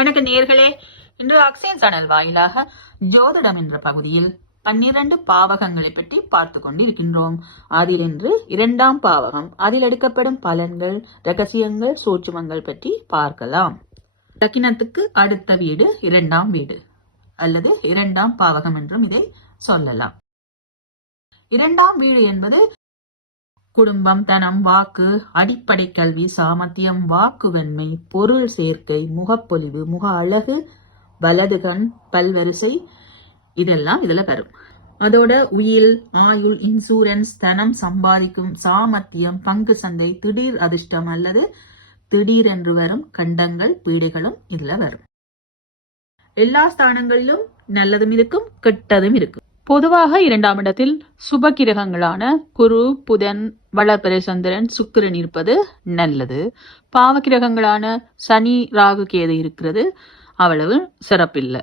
வணக்க நேயர்களே, இன்று அக்ஷயன் சேனல் வாயிலாக ஜோதிடம் என்ற பகுதியில் 12 பாவகங்களை பற்றி பார்த்து கொண்டிருக்கின்றோம். அதில் இன்று 2ஆம் பாவகம், அதில் எடுக்கப்படும் பலன்கள், ரகசியங்கள், சூட்சுமங்கள் பற்றி பார்க்கலாம். லக்கினத்துக்கு அடுத்த வீடு 2ஆம் வீடு அல்லது 2ஆம் பாவகம் என்றும் இதை சொல்லலாம். 2ஆம் வீடு என்பது குடும்பம், தனம், வாக்கு, அடிப்படை கல்வி, சாமர்த்தியம், வாக்கு வெண்மை, பொருள் சேர்க்கை, முகப்பொலிவு, முக அழகு, வலதுகண், பல்வரிசை, இதெல்லாம் இதுல வரும். அதோட உயில், ஆயுள், இன்சூரன்ஸ், தனம் சம்பாதிக்கும் சாமர்த்தியம், பங்கு சந்தை, திடீர் அதிர்ஷ்டம் அல்லது திடீரென்று வரும் கண்டங்கள், பீடைகளும் இதுல வரும். எல்லா ஸ்தானங்களிலும் நல்லதும் இருக்கும், கெட்டதும் இருக்கும். பொதுவாக 2ஆம் இடத்தில் சுப கிரகங்களான குரு, புதன், வளர்பிறை சந்திரன், சுக்கிரன் இருப்பது நல்லது. பாவ கிரகங்களான சனி, ராகு, கேது இருக்கிறது அவ்வளவு சிறப்பில்லை.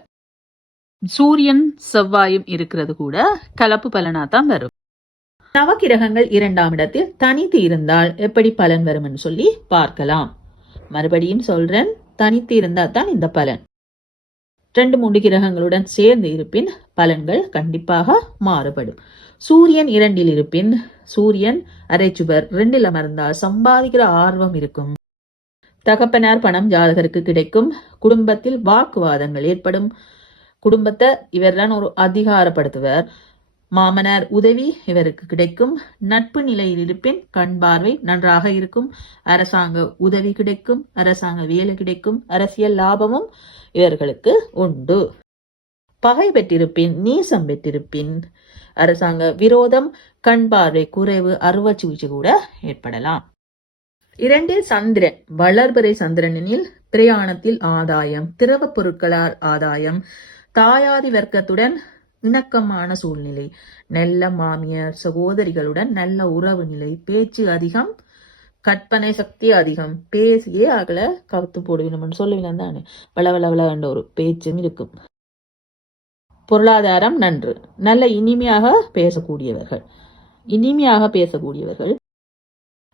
சூரியன், செவ்வாயும் இருக்கிறது கூட கலப்பு பலனாத்தான் வரும். நவகிரகங்கள் 2ஆம் இடத்தில் தனித்து இருந்தால் எப்படி பலன் வரும் சொல்லி பார்க்கலாம். மறுபடியும் சொல்றேன், தனித்து இருந்தால் தான் இந்த பலன். 2-3 கிரகங்களுடன் சேர்ந்து இருப்பின் பலன்கள் கண்டிப்பாக மாறுபடும். சூரியன் 2இல் இருப்பின், சூரியன் அரைச்சுவர் 2இல் அமர்ந்தால் சம்பாதிக்கிற ஆர்வம் இருக்கும். தகப்பனார் பணம் ஜாதகருக்கு கிடைக்கும். குடும்பத்தில் வாக்குவாதங்கள் ஏற்படும். குடும்பத்தை இவர்தான் ஒரு அதிகாரப்படுத்துவர். மாமனார் உதவி இவருக்கு கிடைக்கும். நட்பு நிலையில் இருப்பின் கண் பார்வை நன்றாக இருக்கும். அரசாங்க உதவி கிடைக்கும். அரசாங்க வேலை கிடைக்கும். அரசியல் லாபமும் இவர்களுக்கு உண்டு. பகை பெற்றிருப்பின், நீசம் பெற்றிருப்பின், அரசாங்க விரோதம், கண் பார்வை குறைவு, அறுவை சிகிச்சை கூட ஏற்படலாம். 2இல் சந்திரன், வளர்பிறை சந்திரனில் பிரயாணத்தில் ஆதாயம், திரவ பொருட்களால் ஆதாயம், தாயாதி வர்க்கத்துடன் இணக்கமான சூழ்நிலை, நல்ல மாமியார் சகோதரிகளுடன் நல்ல உறவு நிலை, பேச்சு அதிகம், கற்பனை சக்தி அதிகம், பேசியே அகல கவுத்து போடுவினோம்னு சொல்லுவினம் தானே, வளவளவள என்ற ஒரு பேச்சும் இருக்கும். பொருளாதாரம் நன்று, நல்ல இனிமையாக பேசக்கூடியவர்கள்.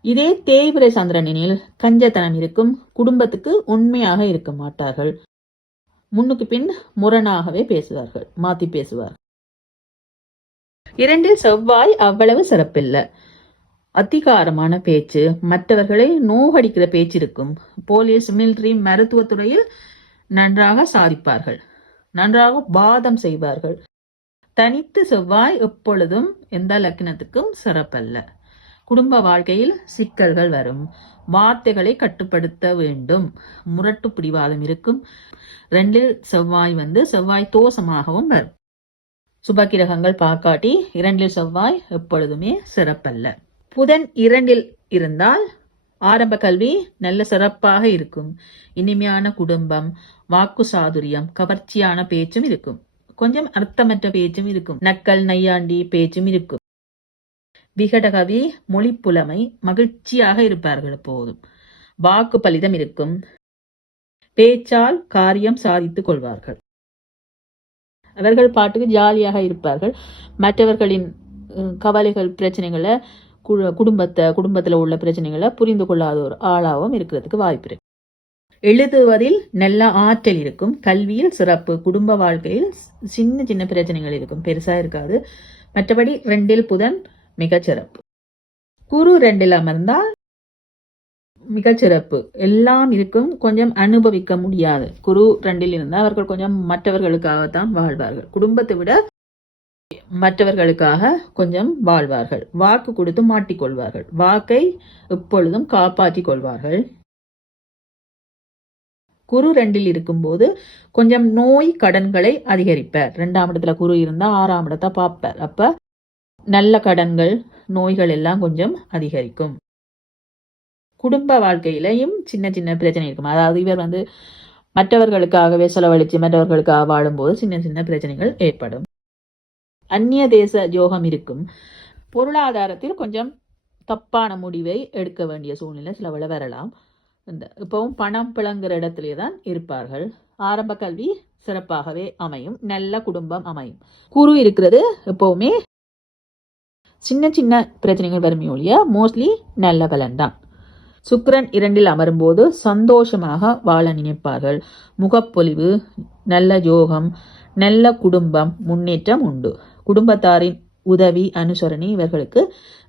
இதே தேய்பிறை சந்திரனில் கஞ்சத்தனம் இருக்கும். குடும்பத்துக்கு உண்மையாக இருக்க மாட்டார்கள். முன்னுக்கு பின் முரணாகவே பேசுவார்கள், மாத்தி பேசுவார்கள். 2இல் செவ்வாய் அவ்வளவு சிறப்பில்லை. அதிகாரமான பேச்சு, மற்றவர்களை நோகடிக்கிற பேச்சு இருக்கும். போலீஸ், மிலிட்டரி, மருத்துவத்துறையில் நன்றாக சாதிப்பார்கள். நன்றாக வாதம் செய்வார்கள். தனித்து செவ்வாய் எப்பொழுதும் எந்த லக்கினத்துக்கும் சிறப்பல்ல. குடும்ப வாழ்க்கையில் சிக்கல்கள் வரும். வார்த்தைகளை கட்டுப்படுத்த வேண்டும். முரட்டு பிடிவாதம் இருக்கும். 2இல் செவ்வாய் தோஷமாகவும் வரும். சுபகிரகங்கள் பார்க்காட்டி 2இல் செவ்வாய் எப்பொழுதுமே சிறப்பல்ல. புதன் 2இல் இருந்தால் ஆரம்ப கல்வி நல்ல சிறப்பாக இருக்கும். இனிமையான குடும்பம், வாக்கு சாதுரியம், கவர்ச்சியான பேச்சும் இருக்கும். கொஞ்சம் அர்த்தமற்ற பேச்சும் இருக்கும். நக்கல் நையாண்டி பேச்சும் இருக்கும். விகடகவி, மொழிப்புலமை, மகிழ்ச்சியாக இருப்பார்கள் எப்போதும். வாக்கு பலிதம் இருக்கும். பேச்சால் காரியம் சாதித்துக் கொள்வார்கள். அவர்கள் பாட்டுக்கு ஜாலியாக இருப்பார்கள். மற்றவர்களின் கவலைகள், பிரச்சனைகளை, குடும்பத்தில் உள்ள பிரச்சனைகளை புரிந்து கொள்ளாத ஒரு ஆளாகவும் இருக்கிறதுக்கு வாய்ப்பு இருக்கு. எழுதுவதில் நல்ல ஆற்றல் இருக்கும். கல்வியில் சிறப்பு. குடும்ப வாழ்க்கையில் சின்ன சின்ன பிரச்சனைகள் இருக்கும், பெருசா இருக்காது. மற்றபடி 2இல் புதன் மிகச்சிறப்பு. குரு 2இல் அமர்ந்தால் மிகச்சிறப்பு. எல்லாம் இருக்கும், கொஞ்சம் அனுபவிக்க முடியாது. குரு 2இல் இருந்தால் அவர்கள் கொஞ்சம் மற்றவர்களுக்காகத்தான் வாழ்வார்கள். குடும்பத்தை விட மற்றவர்களுக்காக கொஞ்சம் வாழ்வார்கள். வாக்கு கொடுத்து மாட்டிக்கொள்வார்கள். வாக்கை எப்பொழுதும் காப்பாற்றிக் கொள்வார்கள். குரு 2இல் இருக்கும்போது கொஞ்சம் நோய் கடன்களை அதிகரிப்பார். 2ஆம் இடத்துல குரு இருந்தா 6ஆம் இடத்தை பார்ப்பார். அப்ப நல்ல கடன்கள், நோய்கள் எல்லாம் கொஞ்சம் அதிகரிக்கும். குடும்ப வாழ்க்கையிலையும் சின்ன சின்ன பிரச்சனை இருக்கும். அதாவது இவர் மற்றவர்களுக்காகவே செலவழித்து மற்றவர்களுக்காக வாழும்போது சின்ன சின்ன பிரச்சனைகள் ஏற்படும். அந்நிய தேச யோகம் இருக்கும். பொருளாதாரத்தில் கொஞ்சம் தப்பான முடிவை எடுக்க வேண்டிய சூழ்நிலை சிலவள வரலாம். இப்பவும் பணம் பிளங்குற இடத்திலே தான் இருப்பார்கள். ஆரம்ப கல்வி சிறப்பாகவே அமையும். நல்ல குடும்பம் அமையும். குரு இருக்கிறது எப்பவுமே சின்ன சின்ன பிரச்சனைகள் வறுமை ஒழிய மோஸ்ட்லி நல்ல பலன் தான். சுக்கிரன் 2 அமரும்போது சந்தோஷமாக வாழ நினைப்பார்கள். முகப்பொலிவு, நல்ல யோகம், நல்ல குடும்பம், முன்னேற்றம் உண்டு. குடும்பத்தாரின் உதவி, அனுசரணை இவர்களுக்கு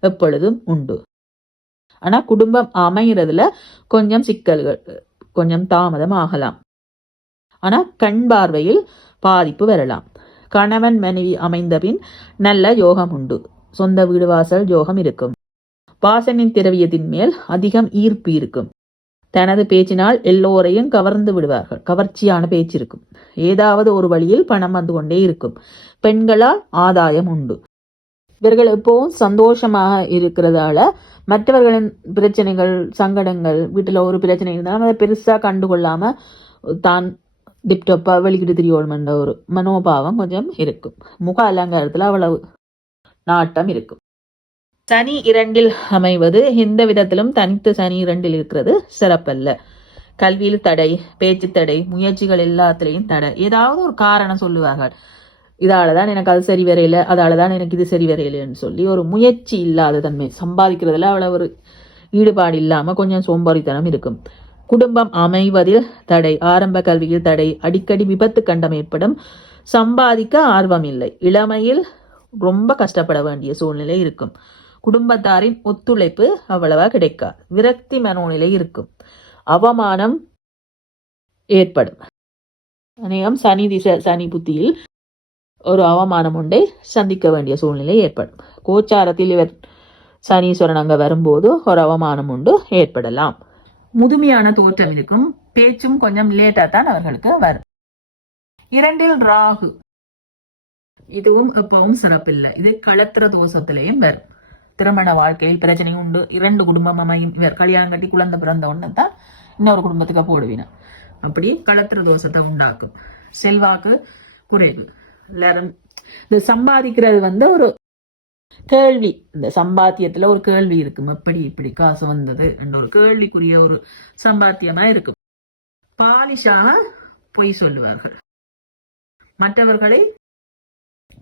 எப்பொழுதும் உண்டு. ஆனா குடும்பம் அமைகிறதுல கொஞ்சம் சிக்கல்கள், கொஞ்சம் தாமதம் ஆகலாம். ஆனா கண் பார்வையில் பாதிப்பு வரலாம். கணவன் மனைவி அமைந்த பின் நல்ல யோகம் உண்டு. சொந்த வீடு வாசல் யோகம் இருக்கும். வாசனின் திரவியத்தின் மேல் அதிகம் ஈர்ப்பு இருக்கும். தனது பேச்சினால் எல்லோரையும் கவர்ந்து விடுவார்கள். கவர்ச்சியான பேச்சு இருக்கும். ஏதாவது ஒரு வழியில் பணம் வந்து கொண்டே இருக்கும். பெண்களால் ஆதாயம் உண்டு. இவர்கள் எப்பவும் சந்தோஷமாக இருக்கிறதால மற்றவர்களின் பிரச்சனைகள், சங்கடங்கள், வீட்டில் ஒரு பிரச்சனை இருந்தாலும் அதை பெருசாக கண்டுகொள்ளாம தான் டிப்டப்பா வெளிக்கிட்டு திரியோல்மென்ற ஒரு மனோபாவம் கொஞ்சம் இருக்கும். முக அலங்காரத்தில் அவ்வளவு நாட்டம் இருக்கும். சனி 2 அமைவது எந்த விதத்திலும் தனித்து சனி 2 இருக்கிறது சிறப்பல்ல. கல்வியில் தடை, பேச்சு தடை, முயற்சிகள் எல்லாத்திலையும் தடை. ஏதாவது ஒரு காரணம் சொல்லுவார்கள். இதாலதான் எனக்கு அது சரி வரையில, அதாலதான் எனக்கு இது சரி வரையிலன்னு சொல்லி ஒரு முயற்சி இல்லாத தன்மை, சம்பாதிக்கிறதுல அவ்வளவு ஒரு ஈடுபாடு இல்லாம கொஞ்சம் சோம்பேறித்தனம் இருக்கும். குடும்பம் அமைவதில் தடை, ஆரம்ப கல்வியில் தடை, அடிக்கடி விபத்து கண்டம் ஏற்படும். சம்பாதிக்க ஆர்வம் இல்லை. இளமையில் ரொம்ப கஷ்டப்பட வேண்டிய சூழ்நிலை இருக்கும். குடும்பத்தாரின் ஒத்துழைப்பு அவ்வளவா கிடைக்காது. விரக்தி மனோநிலை இருக்கும். அவமானம் ஏற்படும். அநேகம் சனி புத்தியில் ஒரு அவமானம் ஒன்றை சந்திக்க வேண்டிய சூழ்நிலை ஏற்படும். கோச்சாரத்தில் இவர் சனீஸ்வரன் அங்க வரும்போது ஒரு அவமானம் உண்டு ஏற்படலாம். முதுமையான தோற்றம் இருக்கும். பேச்சும் கொஞ்சம் லேட்டா தான் அவர்களுக்கு வரும். 2 ராகு, இதுவும் எப்பவும் சிறப்பில்லை. இது களத்திர தோஷத்திலையும் வரும். திருமண வாழ்க்கையில் பிரச்சனை உண்டு. 2 குடும்பம் அமையும். இவர் கல்யாணம் கட்டி குழந்தை பிறந்த உடனே தான் இன்னொரு குடும்பத்துக்கு போடுவினா. அப்படி களத்திர தோஷத்தை உண்டாக்கும். செல்வாக்கு குறைவு. எல்லாரும் இந்த சம்பாதிக்கிறது ஒரு கேள்வி, இந்த சம்பாத்தியத்துல ஒரு கேள்வி இருக்கும். எப்படி இப்படி காசு வந்தது என்ற ஒரு கேள்விக்குரிய ஒரு சம்பாத்தியமா இருக்கும். பாலிஷாக பொய் சொல்லுவார்கள். மற்றவர்களை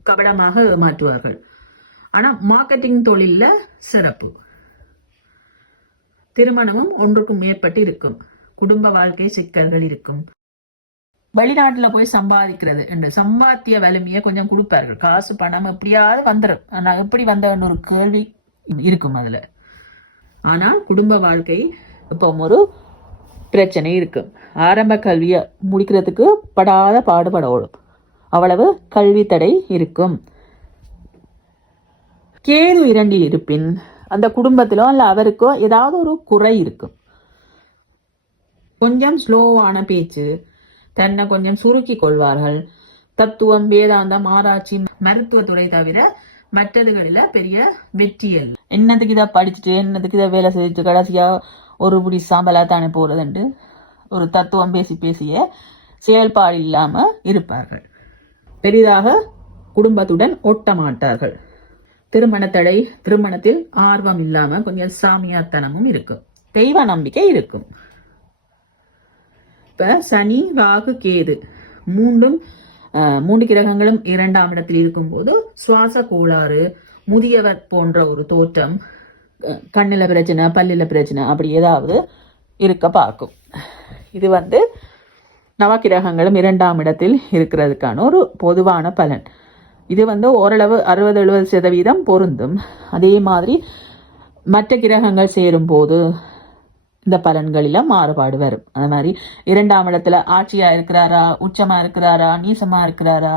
கபடமாக ஏமாற்றுவார்கள். ஆனா மார்க்கெட்டிங் தொழில்ல சிறப்பு. திருமணமும் ஒன்றுக்கும் மேற்பட்டு இருக்கும். குடும்ப வாழ்க்கை சிக்கல்கள் இருக்கும். வெளிநாட்டுல போய் சம்பாதிக்கிறது என்ற சம்பாத்திய வலிமையை கொஞ்சம் கொடுப்பார்கள். காசு பணம் எப்படியாவது வந்துடும். ஆனா எப்படி வந்தன்னு ஒரு கேள்வி இருக்கும் அதுல. ஆனால் குடும்ப வாழ்க்கை இப்போ ஒரு பிரச்சனை இருக்கும். ஆரம்ப கல்வியை முடிக்கிறதுக்கு படாத பாடுபடோடும். அவ்வளவு கல்வி தடை இருக்கும். கேது 2 இருப்பின் அந்த குடும்பத்திலோ அல்ல அவருக்கோ ஏதாவது ஒரு குறை இருக்கும். கொஞ்சம் ஸ்லோவான பேச்சு, தன்னை கொஞ்சம் சுருக்கி கொள்வார்கள். தத்துவம், வேதாந்தம், ஆராய்ச்சி, மருத்துவத்துறை தவிர மற்றதுகளில பெரிய வெற்றியல். என்னத்துக்கு இதை படிச்சுட்டு என்னத்துக்கு இதை வேலை செஞ்சுட்டு கடைசியா ஒரு புடி சாம்பலா தானே போறதுண்டு ஒரு தத்துவம் பேசிய செயல்பாடு இல்லாம இருப்பார்கள். பெரிதாக குடும்பத்துடன் ஒட்ட மாட்டார்கள். திருமண தடை, திருமணத்தில் ஆர்வம் இல்லாம கொஞ்சம் சாமியாத்தனமும் இருக்கும். தெய்வ நம்பிக்கை இருக்கும். இப்ப சனி, ராகு, கேது மூன்று கிரகங்களும் 2ஆம் இடத்தில் இருக்கும்போது சுவாச கோளாறு, முதியவர் போன்ற ஒரு தோற்றம், கண்ணில பிரச்சனை, பல்லில பிரச்சனை அப்படி ஏதாவது இருக்க பார்க்கும். இது நவக்கிரகங்களும் 2ஆம் இடத்தில் இருக்கிறதுக்கான ஒரு பொதுவான பலன். இது ஓரளவு 60-70% பொருந்தும். அதே மாதிரி மற்ற கிரகங்கள் சேரும் போது இந்த பலன்களில மாறுபாடு வரும். அது மாதிரி 2ஆம் இடத்துல ஆட்சியா இருக்கிறாரா, உச்சமா இருக்கிறாரா, நீசமா இருக்கிறாரா,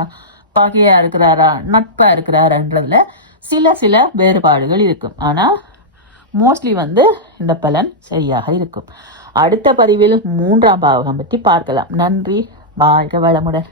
பகையா இருக்கிறாரா, நட்பா இருக்கிறாரான்றதுல சில வேறுபாடுகள் இருக்கும். ஆனா மோஸ்ட்லி இந்த பலன் சரியாக இருக்கும். அடுத்த பதிவில் 3ஆம் பாவகம் பற்றி பார்க்கலாம். நன்றி. வாழ்க வளமுடன்.